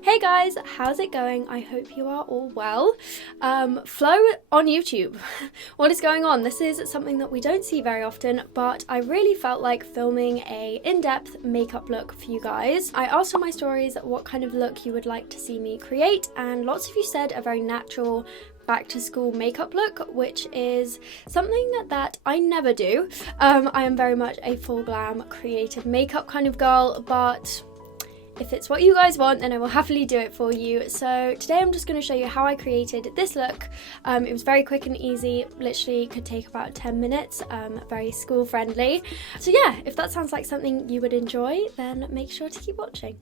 Hey guys, how's it going? I hope you are all well. Flo on YouTube. What is going on? This is something that we don't see very often, but I really felt like filming a in-depth makeup look for you guys. I asked on my stories what kind of look you would like to see me create, and lots of you said a very natural back to school makeup look, which is something that I never do. I am very much a full glam creative makeup kind of girl, but if it's what you guys want, then I will happily do it for you. So today I'm just going to show you how I created this look. It was very quick and easy, literally could take about 10 minutes, very school friendly. So yeah, if that sounds like something you would enjoy, then make sure to keep watching.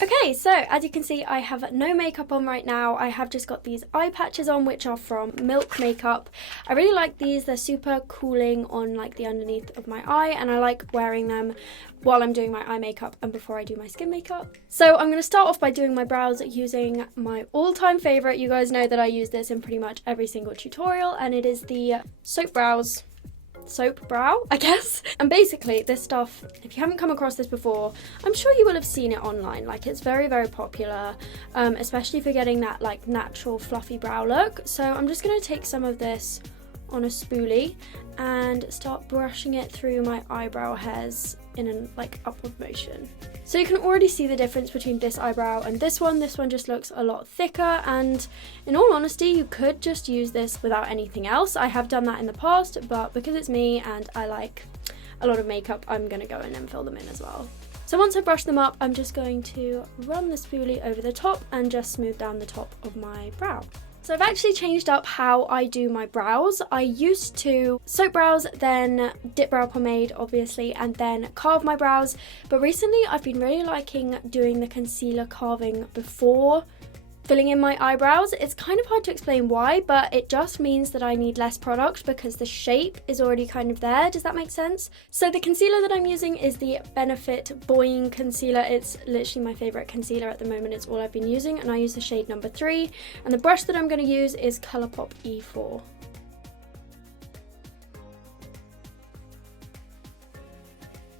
Okay, so as you can see, I have no makeup on right now. I have just got these eye patches on, which are from Milk Makeup. I really like these. They're super cooling on like the underneath of my eye, and I like wearing them while I'm doing my eye makeup and before I do my skin makeup. So I'm going to start off by doing my brows using my all-time favorite. You guys know that I use this in pretty much every single tutorial, and it is the Soap Brow, I guess. And basically this stuff, if you haven't come across this before, I'm sure you will have seen it online. Like, it's very, very popular, especially for getting that like natural fluffy brow look. So I'm just going to take some of this on a spoolie and start brushing it through my eyebrow hairs in an like upward motion. So you can already see the difference between this eyebrow and this one. This one just looks a lot thicker, and in all honesty, you could just use this without anything else. I have done that in the past, but because it's me and I like a lot of makeup, I'm gonna go in and fill them in as well. So once I brush them up, I'm just going to run the spoolie over the top and just smooth down the top of my brow. So I've actually changed up how I do my brows. I used to soap brows, then dip brow pomade obviously, and then carve my brows. But recently I've been really liking doing the concealer carving before filling in my eyebrows. It's kind of hard to explain why, but it just means that I need less product because the shape is already kind of there. Does that make sense? So the concealer that I'm using is the Benefit Boying Concealer. It's literally my favourite concealer at the moment. It's all I've been using, and I use the shade number 3. And the brush that I'm going to use is Colourpop E4.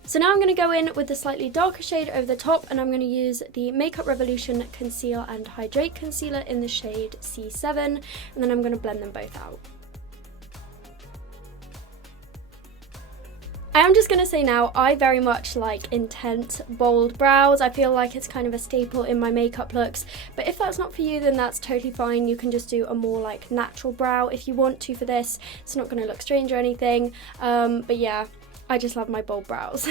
So now I'm going to go in with the slightly darker shade over the top, and I'm going to use the Makeup Revolution Conceal and Hydrate Concealer in the shade C7, and then I'm going to blend them both out. I am just going to say now, I very much like intense, bold brows. I feel like it's kind of a staple in my makeup looks, but if that's not for you, then that's totally fine. You can just do a more like natural brow if you want to for this. It's not going to look strange or anything, but yeah. I just love my bold brows.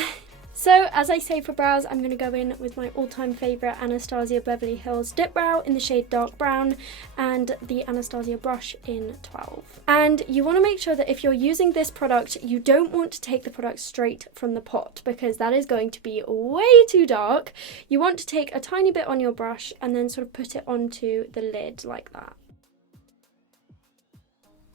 So as I say for brows, I'm going to go in with my all-time favourite Anastasia Beverly Hills Dip Brow in the shade Dark Brown and the Anastasia brush in 12. And you want to make sure that if you're using this product, you don't want to take the product straight from the pot, because that is going to be way too dark. You want to take a tiny bit on your brush and then sort of put it onto the lid like that.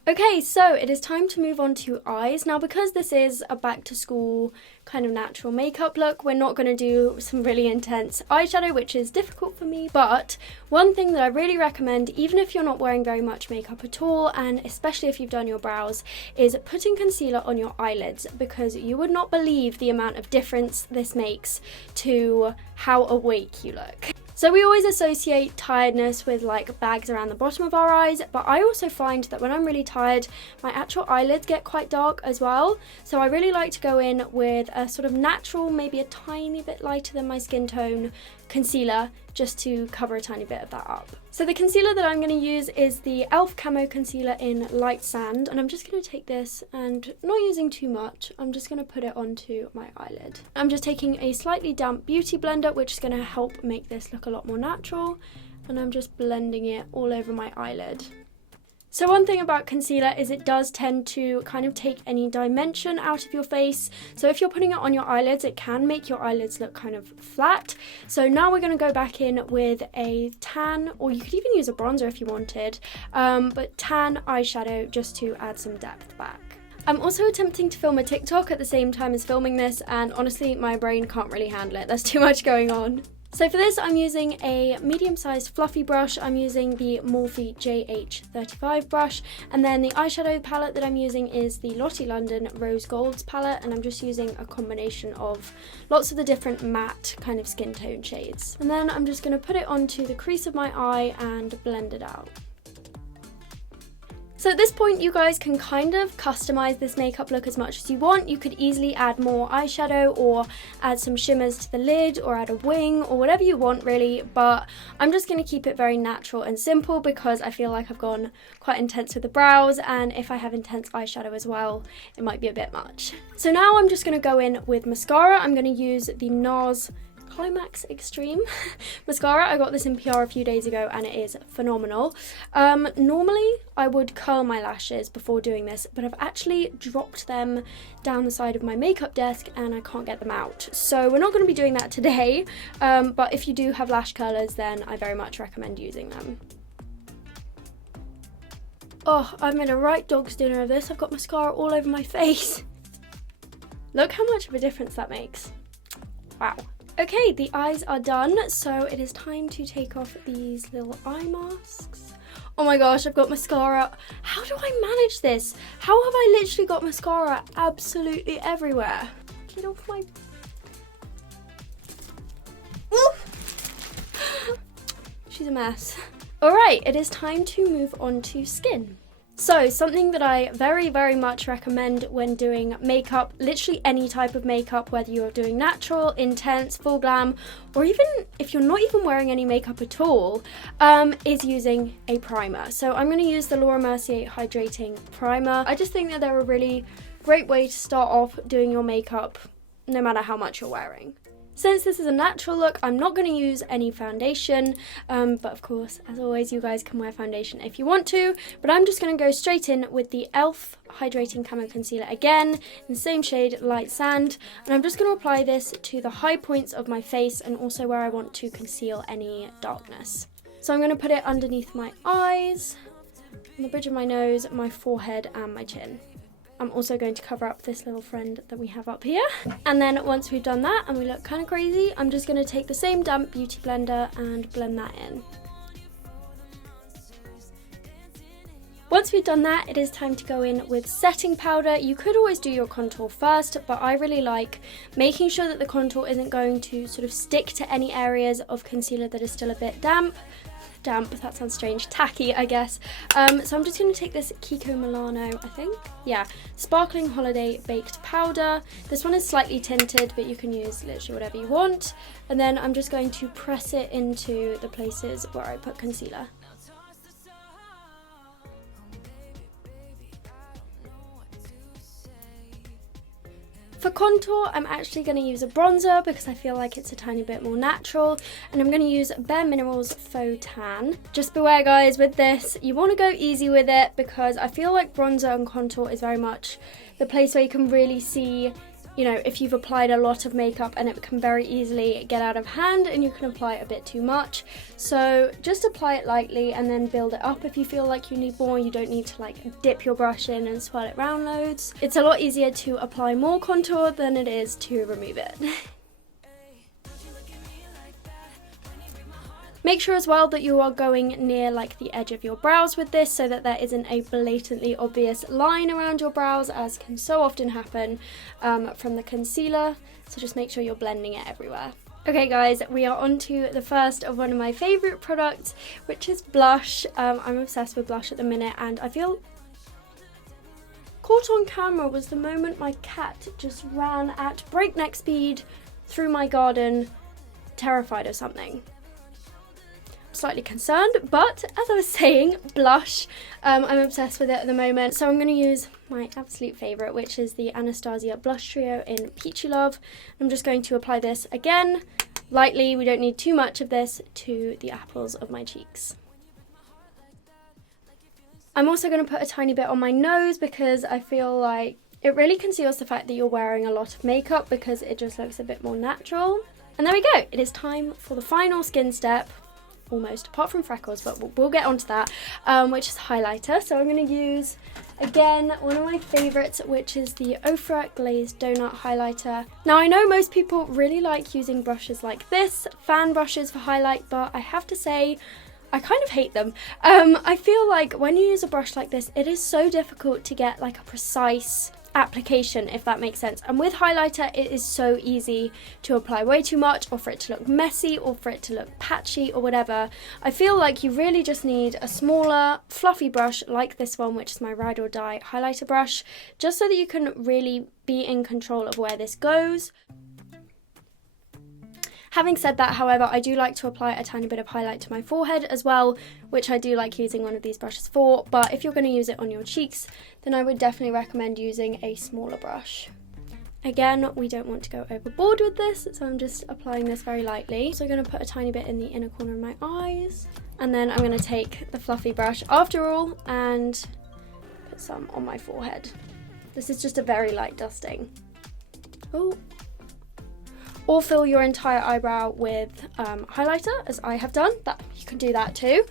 Okay, so it is time to move on to eyes. Now, because this is a back to school kind of natural makeup look, we're not going to do some really intense eyeshadow, which is difficult for me. But one thing that I really recommend, even if you're not wearing very much makeup at all, and especially if you've done your brows, is putting concealer on your eyelids, because you would not believe the amount of difference this makes to how awake you look. So we always associate tiredness with like bags around the bottom of our eyes, but I also find that when I'm really tired, my actual eyelids get quite dark as well. So I really like to go in with a sort of natural, maybe a tiny bit lighter than my skin tone concealer, just to cover a tiny bit of that up. So the concealer that I'm going to use is the e.l.f. Camo Concealer in Light Sand, and I'm just going to take this, and not using too much, I'm just going to put it onto my eyelid. I'm just taking a slightly damp beauty blender, which is going to help make this look a lot more natural, and I'm just blending it all over my eyelid. So one thing about concealer is it does tend to kind of take any dimension out of your face. So if you're putting it on your eyelids, it can make your eyelids look kind of flat. So now we're going to go back in with a tan, or you could even use a bronzer if you wanted, but tan eyeshadow just to add some depth back. I'm also attempting to film a TikTok at the same time as filming this, and honestly my brain can't really handle it. There's too much going on. So for this, I'm using a medium-sized fluffy brush. I'm using the Morphe JH35 brush, and then the eyeshadow palette that I'm using is the Lottie London Rose Golds palette, and I'm just using a combination of lots of the different matte kind of skin tone shades. And then I'm just going to put it onto the crease of my eye and blend it out. So at this point, you guys can kind of customize this makeup look as much as you want. You could easily add more eyeshadow or add some shimmers to the lid or add a wing or whatever you want really, but I'm just going to keep it very natural and simple because I feel like I've gone quite intense with the brows, and if I have intense eyeshadow as well, it might be a bit much. So now I'm just going to go in with mascara. I'm going to use the NARS Climax Extreme mascara. I got this in PR a few days ago and it is phenomenal. Normally I would curl my lashes before doing this, but I've actually dropped them down the side of my makeup desk and I can't get them out. So we're not going to be doing that today, but if you do have lash curlers, then I very much recommend using them. Oh, I've made a right dog's dinner of this. I've got mascara all over my face. Look how much of a difference that makes. Wow. Okay, the eyes are done, so it is time to take off these little eye masks. Oh my gosh, I've got mascara. How do I manage this? How have I literally got mascara absolutely everywhere? Get off my... She's a mess. Alright, it is time to move on to skin. So something that I very, very much recommend when doing makeup, literally any type of makeup, whether you're doing natural, intense, full glam, or even if you're not even wearing any makeup at all, is using a primer. So I'm going to use the Laura Mercier Hydrating Primer. I just think that they're a really great way to start off doing your makeup, no matter how much you're wearing. Since this is a natural look, I'm not going to use any foundation, but of course, as always, you guys can wear foundation if you want to, but I'm just going to go straight in with the e.l.f. Hydrating Camo Concealer again, in the same shade, Light Sand, and I'm just going to apply this to the high points of my face and also where I want to conceal any darkness. So I'm going to put it underneath my eyes, on the bridge of my nose, my forehead, and my chin. I'm also going to cover up this little friend that we have up here. And then once we've done that and we look kind of crazy, I'm just going to take the same damp beauty blender and blend that in. Once we've done that, it is time to go in with setting powder. You could always do your contour first, but I really like making sure that the contour isn't going to sort of stick to any areas of concealer that is still a bit damp, that sounds strange, tacky I guess. So I'm just going to take this Kiko Milano, I think, yeah, Sparkling Holiday Baked Powder. This one is slightly tinted, but you can use literally whatever you want. And then I'm just going to press it into the places where I put concealer. For contour, I'm actually going to use a bronzer because I feel like it's a tiny bit more natural, and I'm going to use Bare Minerals Faux Tan. Just beware guys, with this, you want to go easy with it because I feel like bronzer and contour is very much the place where you can really see, you know, if you've applied a lot of makeup, and it can very easily get out of hand and you can apply a bit too much. So just apply it lightly and then build it up if you feel like you need more. You don't need to like dip your brush in and swirl it round loads. It's a lot easier to apply more contour than it is to remove it. Make sure as well that you are going near like the edge of your brows with this so that there isn't a blatantly obvious line around your brows, as can so often happen from the concealer. So just make sure you're blending it everywhere. Okay guys, we are on to the first of one of my favourite products, which is blush. I'm obsessed with blush at the minute, and I feel caught on camera was the moment my cat just ran at breakneck speed through my garden, terrified of something. Slightly concerned, but as I was saying, blush, I'm obsessed with it at the moment. So I'm going to use my absolute favourite, which is the Anastasia Blush Trio in Peachy Love. I'm just going to apply this again, lightly. We don't need too much of this, to the apples of my cheeks. I'm also going to put a tiny bit on my nose because I feel like it really conceals the fact that you're wearing a lot of makeup, because it just looks a bit more natural. And there we go, it is time for the final skin step, almost, apart from freckles, but we'll get onto that, which is highlighter. So I'm going to use, again, one of my favourites, which is the Ofra Glazed Donut Highlighter. Now, I know most people really like using brushes like this, fan brushes for highlight, but I have to say, I kind of hate them. I feel like when you use a brush like this, it is so difficult to get like a precise application, if that makes sense. And with highlighter, it is so easy to apply way too much, or for it to look messy, or for it to look patchy, or whatever. I feel like you really just need a smaller, fluffy brush like this one, which is my Ride or Die highlighter brush, just so that you can really be in control of where this goes. Having said that, however, I do like to apply a tiny bit of highlight to my forehead as well, which I do like using one of these brushes for, but if you're going to use it on your cheeks, then I would definitely recommend using a smaller brush. Again, we don't want to go overboard with this, so I'm just applying this very lightly. So I'm going to put a tiny bit in the inner corner of my eyes, and then I'm going to take the fluffy brush after all and put some on my forehead. This is just a very light dusting. Oh. Or fill your entire eyebrow with highlighter, as I have done. That you can do that too.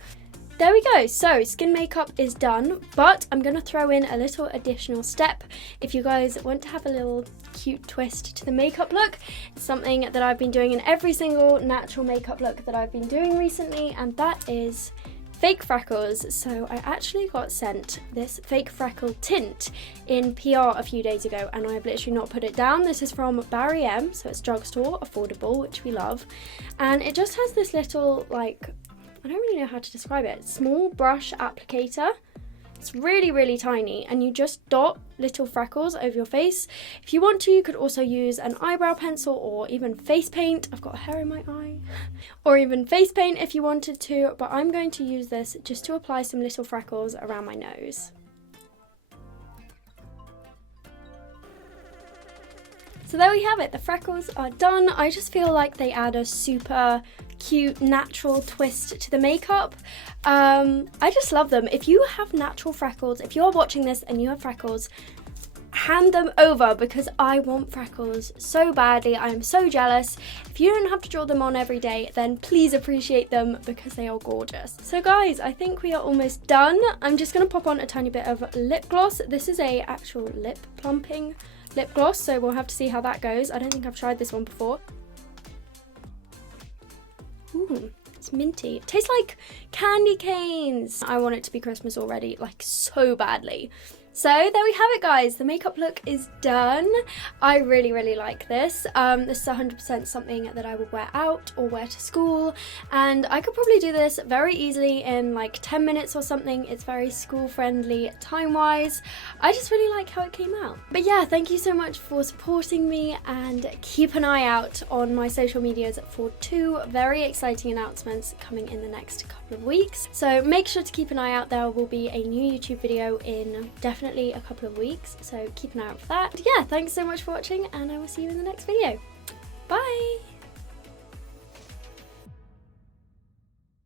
There we go. So skin makeup is done, but I'm going to throw in a little additional step. If you guys want to have a little cute twist to the makeup look, it's something that I've been doing in every single natural makeup look that I've been doing recently, and that is fake freckles. So I actually got sent this fake freckle tint in PR a few days ago, and I've literally not put it down. This is from Barry M, so it's drugstore, affordable, which we love. And it just has this little, like, I don't really know how to describe it, small brush applicator. It's really, really tiny, and you just dot little freckles over your face. If you want to, you could also use an eyebrow pencil or even face paint. I've got a hair in my eye. Or even face paint if you wanted to, but I'm going to use this just to apply some little freckles around my nose. So there we have it, the freckles are done. I just feel like they add a super cute, natural twist to the makeup. I just love them. If you have natural freckles, if you're watching this and you have freckles, hand them over, because I want freckles so badly. I am so jealous. If you don't have to draw them on every day, then please appreciate them, because they are gorgeous. So guys, I think we are almost done. I'm just going to pop on a tiny bit of lip gloss. This is a actual lip plumping lip gloss, so we'll have to see how that goes. I don't think I've tried this one before. Ooh, it's minty. It tastes like candy canes. I want it to be Christmas already, like so badly. So there we have it, guys. The makeup look is done. I really, really like this. This is 100% something that I would wear out or wear to school, and I could probably do this very easily in like 10 minutes or something. It's very school friendly time-wise. I just really like how it came out. But yeah, thank you so much for supporting me, and keep an eye out on my social medias for 2 very exciting announcements coming in the next couple of weeks. So make sure to keep an eye out. There will be a new YouTube video in definitely a couple of weeks, so keep an eye out for that. But yeah, thanks so much for watching, and I will see you in the next video. Bye!